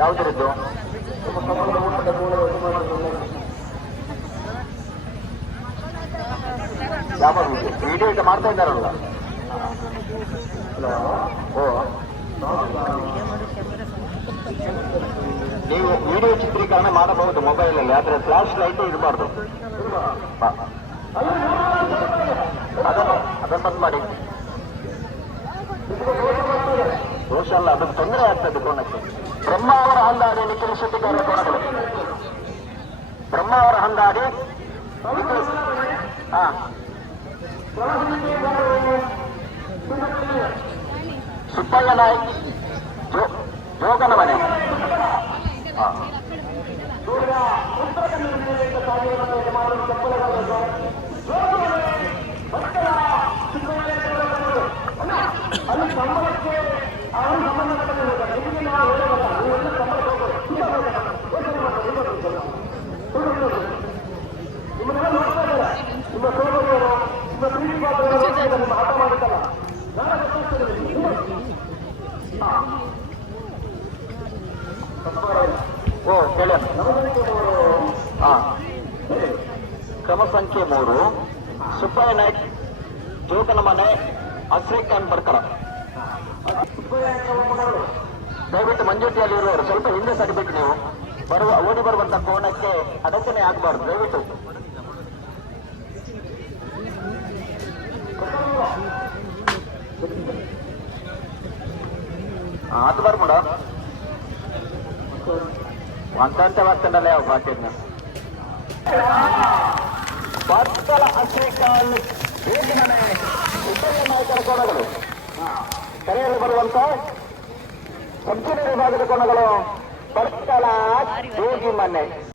ಯಾವ್ದ್ರದ್ದು ಯಾವ ವಿಡಿಯೋ ಈಗ ಮಾಡ್ತಾ ಇದ್ದಾರಲ್ಲ. ಓ ನೀವು ವಿಡಿಯೋ ಚಿತ್ರೀಕರಣ ಮಾಡಬಹುದು ಮೊಬೈಲಲ್ಲಿ, ಆದ್ರೆ ಫ್ಲಾಶ್ ಲೈಟ್ ಇರಬಾರ್ದು. ಅದನ್ನು ಬಂದ್ ಮಾಡಿ. ದೋಷ ಅಲ್ಲ, ಅದು ತೊಂದರೆ ಆಗ್ತದೆ ಕೋಣಕ್ಕೆ. ಬ್ರಹ್ಮ ಅವರ ಹಂದಾಡಿ ನಿಖಿಲ್ ಶೆಟ್ಟಿಗಾರ ಕೋಣಗಳು. ಬ್ರಹ್ಮ ಅವರ ಹಂದಾಡಿ ಹಾ ಸುಬ್ಬಯ್ಯ ನಾಯ್ಕ್ ಜೋಗನ ಮನೆ. ಓ ಹೇಳ. ಕ್ರಮ ಸಂಖ್ಯೆ 3 ಸುಬ್ಬಯ್ಯ ನಾಯ್ಕ್ ಜೋಗನ ಮನೆ ಅಸ್ರೇಖಾನ್ ಬರ್ಕಳ. ದಯವಿಟ್ಟು ಮಂಜೂಟಿಯಲ್ಲಿರುವವರು ಸ್ವಲ್ಪ ಹಿಂದೆ ಸರಿಬೇಕು. ನೀವು ಓಡಿ ಬರುವಂತ ಕೋಣಕ್ಕೆ ಅಡಚಣೆ ಆಗಬಾರ್ದು ದಯವಿಟ್ಟು. ಅದು ಬರ್ಬೇಡ ಒಂದಂತೆ ಬರ್ತದಲ್ಲ ಯಾವ ಪಾಠ ಬರ್ಕಳ ಅಸ್ರೇಖಾನ್ ಜೋಗಿ ಮನೆ ಸುಬ್ಬಯ್ಯ ನಾಯ್ಕರ ಕೋಣಗಳು. ಕರೆಯಲು ಬರುವಂತ ಸಂಪೂರ್ಣ ವಿಭಾಗದ ಕೋಣಗಳು ಬರ್ಕಳ ಜೋಗಿ ಮನೆ.